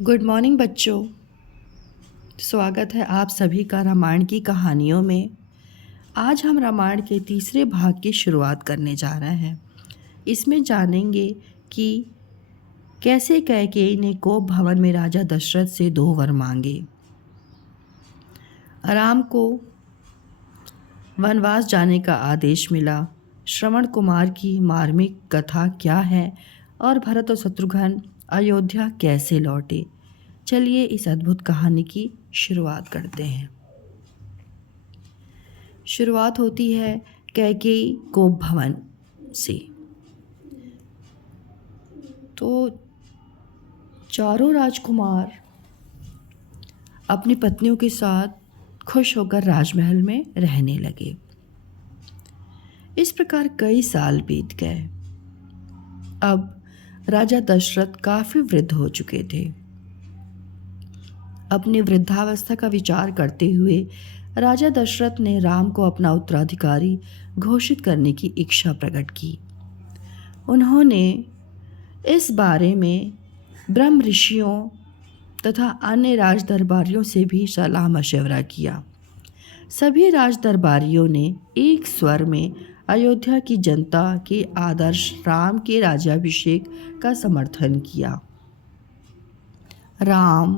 Good morning बच्चों। स्वागत है आप सभी का रामायण की कहानियों में। आज हम रामायण के तीसरे भाग की शुरुआत करने जा रहे हैं। इसमें जानेंगे कि कैसे कैकेयी ने कोप भवन में राजा दशरथ से 2 वर मांगे। राम को वनवास जाने का आदेश मिला। श्रवण कुमार की मार्मिक कथा क्या है और भरत और शत्रुघ्न अयोध्या कैसे लौटे। चलिए इस अद्भुत कहानी की शुरुआत करते हैं। शुरुआत होती है कैकेयी कोप भवन से। तो चारों राजकुमार अपनी पत्नियों के साथ खुश होकर राजमहल में रहने लगे। इस प्रकार कई साल बीत गए। अब राजा दशरथ काफी वृद्ध हो चुके थे। अपनी वृद्धावस्था का विचार करते हुए राजा दशरथ ने राम को अपना उत्तराधिकारी घोषित करने की इच्छा प्रकट की। उन्होंने इस बारे में ब्रह्म ऋषियों तथा अन्य राज दरबारियों से भी सलाह मशवरा किया। सभी राज दरबारियों ने एक स्वर में अयोध्या की जनता के आदर्श राम के राज्याभिषेक का समर्थन किया। राम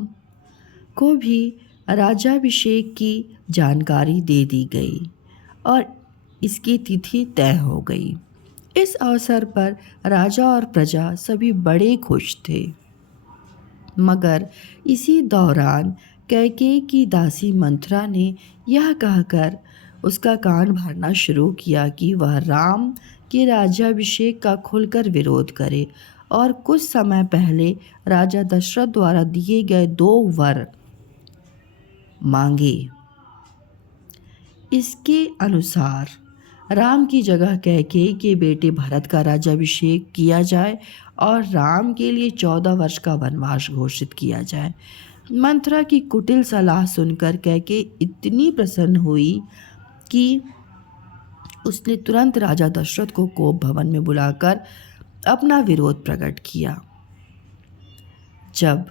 को भी राज्याभिषेक की जानकारी दे दी गई और इसकी तिथि तय हो गई। इस अवसर पर राजा और प्रजा सभी बड़े खुश थे। मगर इसी दौरान कैकेयी की दासी मंथरा ने यह कहकर उसका कान भरना शुरू किया कि वह राम के राज्याभिषेक का खुलकर विरोध करे और कुछ समय पहले राजा दशरथ द्वारा दिए गए 2 वर मांगे। इसके अनुसार राम की जगह कैकेयी के बेटे भरत का राज्याभिषेक किया जाए और राम के लिए 14 वर्ष का वनवास घोषित किया जाए। मंथरा की कुटिल सलाह सुनकर कैकेयी इतनी प्रसन्न हुई कि उसने तुरंत राजा दशरथ को कोप भवन में बुलाकर अपना विरोध प्रकट किया। जब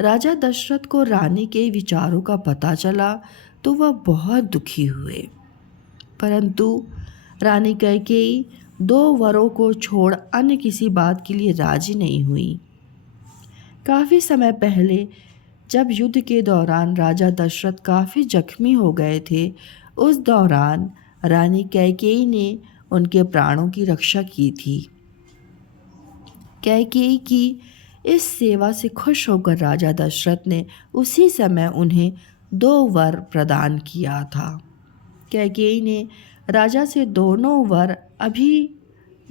राजा दशरथ को रानी के विचारों का पता चला तो वह बहुत दुखी हुए, परंतु रानी कैकेयी 2 वरों को छोड़ अन्य किसी बात के लिए राजी नहीं हुई। काफ़ी समय पहले जब युद्ध के दौरान राजा दशरथ काफ़ी जख्मी हो गए थे, उस दौरान रानी कैकेयी ने उनके प्राणों की रक्षा की थी। कैकेयी की इस सेवा से खुश होकर राजा दशरथ ने उसी समय उन्हें 2 वर प्रदान किया था। कैकेयी ने राजा से दोनों वर अभी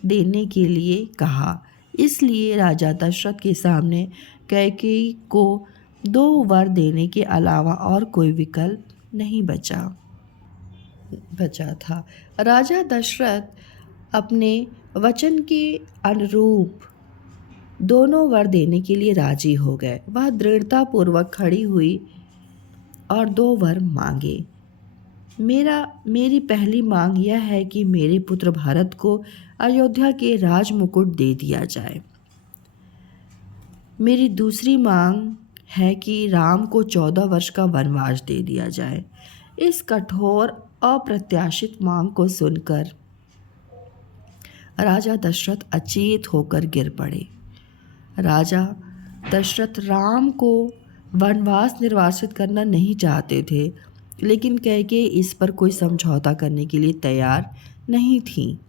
देने के लिए कहा, इसलिए राजा दशरथ के सामने कैकेयी को 2 वर देने के अलावा और कोई विकल्प नहीं बचा था। राजा दशरथ अपने वचन के अनुरूप दोनों वर देने के लिए राजी हो गए। वह दृढ़तापूर्वक खड़ी हुई और 2 वर मांगे। मेरी पहली मांग यह है कि मेरे पुत्र भरत को अयोध्या के राजमुकुट दे दिया जाए। मेरी दूसरी मांग है कि राम को 14 वर्ष का वनवास दे दिया जाए। इस कठोर अप्रत्याशित मांग को सुनकर राजा दशरथ अचेत होकर गिर पड़े। राजा दशरथ राम को वनवास निर्वासित करना नहीं चाहते थे, लेकिन कैकेयी इस पर कोई समझौता करने के लिए तैयार नहीं थी।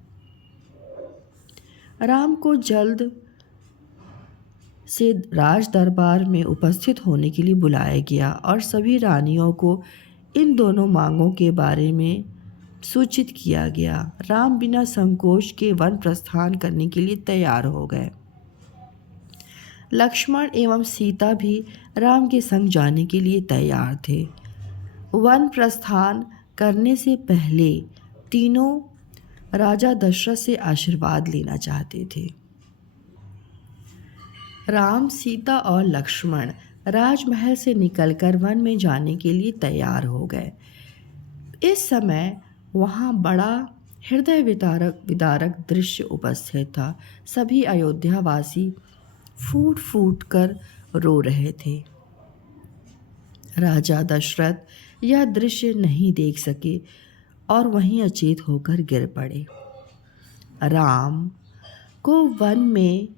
राम को जल्द से राज दरबार में उपस्थित होने के लिए बुलाया गया और सभी रानियों को इन दोनों मांगों के बारे में सूचित किया गया। राम बिना संकोच के वन प्रस्थान करने के लिए तैयार हो गए। लक्ष्मण एवं सीता भी राम के संग जाने के लिए तैयार थे। वन प्रस्थान करने से पहले तीनों राजा दशरथ से आशीर्वाद लेना चाहते थे। राम, सीता और लक्ष्मण राजमहल से निकलकर वन में जाने के लिए तैयार हो गए। इस समय वहाँ बड़ा हृदय विदारक दृश्य उपस्थित था। सभी अयोध्यावासी फूट फूट कर रो रहे थे। राजा दशरथ यह दृश्य नहीं देख सके और वहीं अचेत होकर गिर पड़े। राम को वन में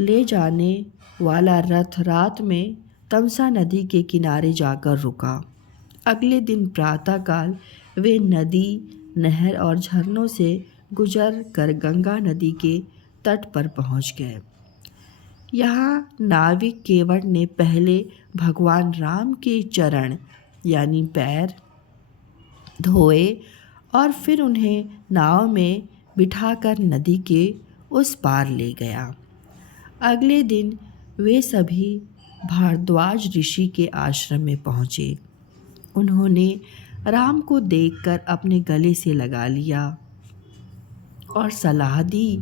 ले जाने वाला रथ रात में तमसा नदी के किनारे जाकर रुका। अगले दिन प्रातःकाल वे नदी, नहर और झरनों से गुजर कर गंगा नदी के तट पर पहुंच गए। यहाँ नाविक केवट ने पहले भगवान राम के चरण यानी पैर धोए और फिर उन्हें नाव में बिठाकर नदी के उस पार ले गया। अगले दिन वे सभी भारद्वाज ऋषि के आश्रम में पहुँचे। उन्होंने राम को देखकर अपने गले से लगा लिया और सलाह दी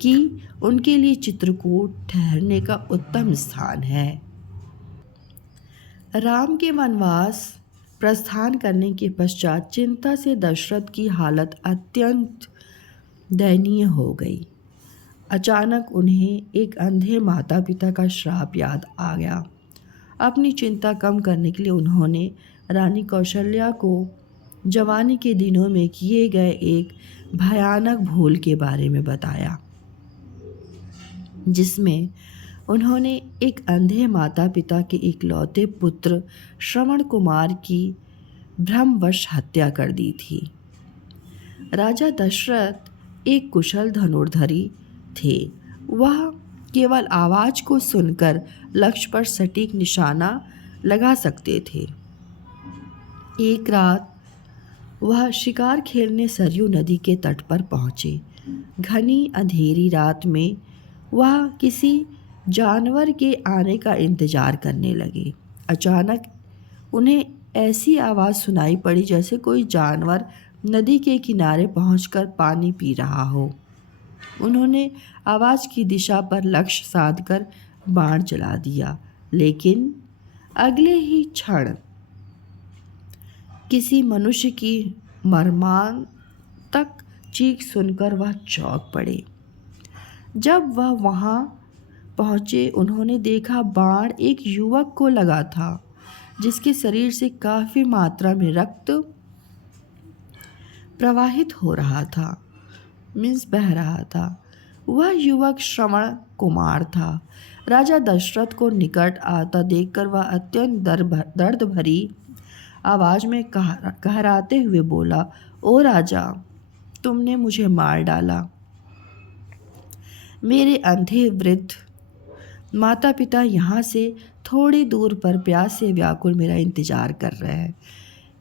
कि उनके लिए चित्रकूट ठहरने का उत्तम स्थान है। राम के वनवास प्रस्थान करने के पश्चात चिंता से दशरथ की हालत अत्यंत दयनीय हो गई। अचानक उन्हें एक अंधे माता पिता का श्राप याद आ गया। अपनी चिंता कम करने के लिए उन्होंने रानी कौशल्या को जवानी के दिनों में किए गए एक भयानक भूल के बारे में बताया, जिसमें उन्होंने एक अंधे माता पिता के इकलौते पुत्र श्रवण कुमार की भ्रमवश हत्या कर दी थी। राजा दशरथ एक कुशल धनुर्धरी थे। वह केवल आवाज को सुनकर लक्ष्य पर सटीक निशाना लगा सकते थे। एक रात वह शिकार खेलने सरयू नदी के तट पर पहुंचे। घनी अंधेरी रात में वह किसी जानवर के आने का इंतजार करने लगे। अचानक उन्हें ऐसी आवाज़ सुनाई पड़ी जैसे कोई जानवर नदी के किनारे पहुंचकर पानी पी रहा हो। उन्होंने आवाज़ की दिशा पर लक्ष्य साधकर बाण चला दिया, लेकिन अगले ही क्षण किसी मनुष्य की मर्मांतक चीख सुनकर वह चौंक पड़े। जब वह वहां पहुंचे, उन्होंने देखा बाण एक युवक को लगा था, जिसके शरीर से काफ़ी मात्रा में रक्त प्रवाहित हो रहा था, बह रहा था। वह युवक श्रवण कुमार था। राजा दशरथ को निकट आता देखकर वह अत्यंत दर्द भरी आवाज में कहराते हुए बोला, ओ राजा, तुमने मुझे मार डाला। मेरे अंधे वृद्ध माता पिता यहाँ से थोड़ी दूर पर प्यास से व्याकुल मेरा इंतजार कर रहे हैं।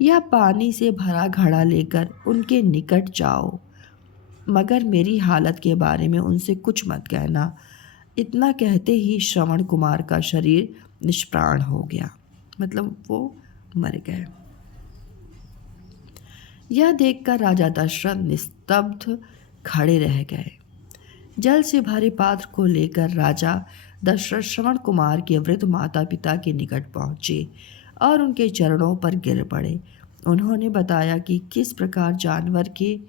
यह पानी से भरा घड़ा लेकर उनके निकट जाओ, मगर मेरी हालत के बारे में उनसे कुछ मत कहना। इतना कहते ही श्रवण कुमार का शरीर निष्प्राण हो गया, मतलब वो मर गए। यह देखकर राजा दशरथ निस्तब्ध खड़े रह गए। जल से भरे पात्र को लेकर राजा दशरथ श्रवण कुमार के वृद्ध माता पिता के निकट पहुँचे और उनके चरणों पर गिर पड़े। उन्होंने बताया कि किस प्रकार जानवर के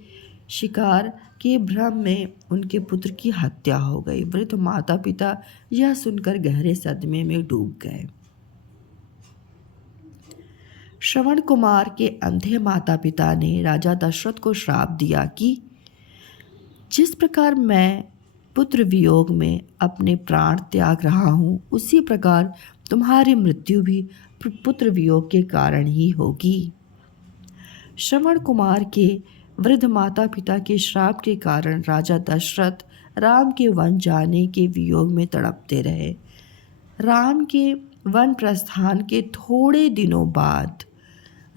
शिकार के भ्रम में उनके पुत्र की हत्या हो गई। वृद्ध माता पिता यह सुनकर गहरे सदमे में डूब गए। श्रवण कुमार के अंधे माता पिता ने राजा दशरथ को श्राप दिया कि जिस प्रकार मैं पुत्र वियोग में अपने प्राण त्याग रहा हूँ, उसी प्रकार तुम्हारी मृत्यु भी पुत्र वियोग के कारण ही होगी। श्रवण कुमार के वृद्ध माता पिता के श्राप के कारण राजा दशरथ राम के वन जाने के वियोग में तड़पते रहे। राम के वन प्रस्थान के थोड़े दिनों बाद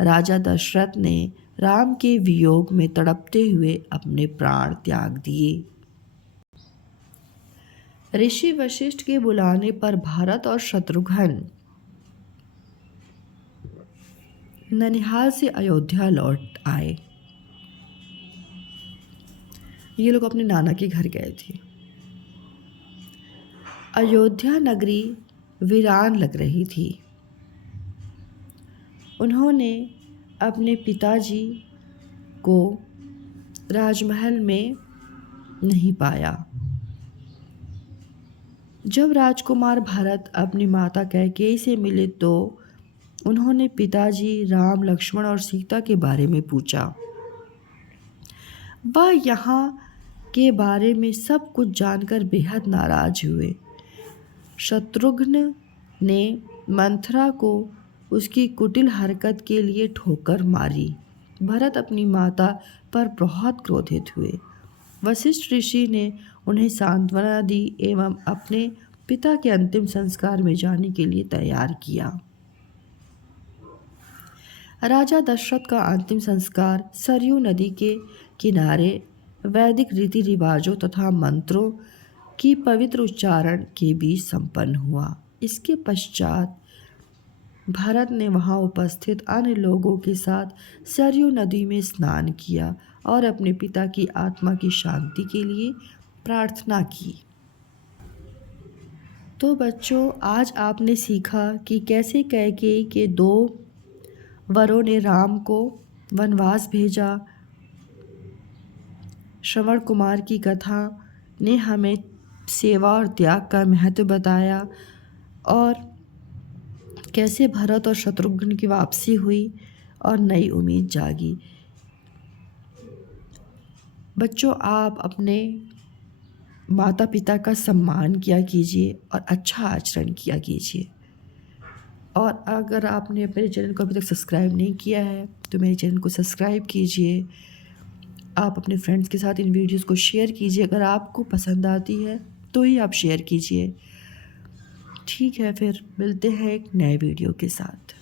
राजा दशरथ ने राम के वियोग में तड़पते हुए अपने प्राण त्याग दिए। ऋषि वशिष्ठ के बुलाने पर भरत और शत्रुघ्न ननिहाल से अयोध्या लौट आए। ये लोग अपने नाना के घर गए थे। अयोध्या नगरी वीरान लग रही थी। उन्होंने अपने पिताजी को राजमहल में नहीं पाया। जब राजकुमार भरत अपनी माता कैकेयी से मिले तो उन्होंने पिताजी राम, लक्ष्मण और सीता के बारे में पूछा। वह यहाँ के बारे में सब कुछ जानकर बेहद नाराज हुए। शत्रुघ्न ने मंथरा को उसकी कुटिल हरकत के लिए ठोकर मारी। भरत अपनी माता पर बहुत क्रोधित हुए। वशिष्ठ ऋषि ने उन्हें सांत्वना दी एवं अपने पिता के अंतिम संस्कार में जाने के लिए तैयार किया। राजा दशरथ का अंतिम संस्कार सरयू नदी के किनारे वैदिक रीति रिवाजों तथा मंत्रों की पवित्र उच्चारण के बीच संपन्न हुआ। इसके पश्चात भरत ने वहां उपस्थित अन्य लोगों के साथ सरयू नदी में स्नान किया और अपने पिता की आत्मा की शांति के लिए प्रार्थना की। तो बच्चों, आज आपने सीखा कि कैसे कैकेयी के 2 वरों ने राम को वनवास भेजा। श्रवण कुमार की कथा ने हमें सेवा और त्याग का महत्व बताया और कैसे भरत और शत्रुघ्न की वापसी हुई और नई उम्मीद जागी। बच्चों, आप अपने माता पिता का सम्मान किया कीजिए और अच्छा आचरण किया कीजिए। और अगर आपने मेरे चैनल को अभी तक सब्सक्राइब नहीं किया है तो मेरे चैनल को सब्सक्राइब कीजिए। आप अपने फ्रेंड्स के साथ इन वीडियोस को शेयर कीजिए। अगर आपको पसंद आती है तो ही आप शेयर कीजिए। ठीक है, फिर मिलते हैं एक नए वीडियो के साथ।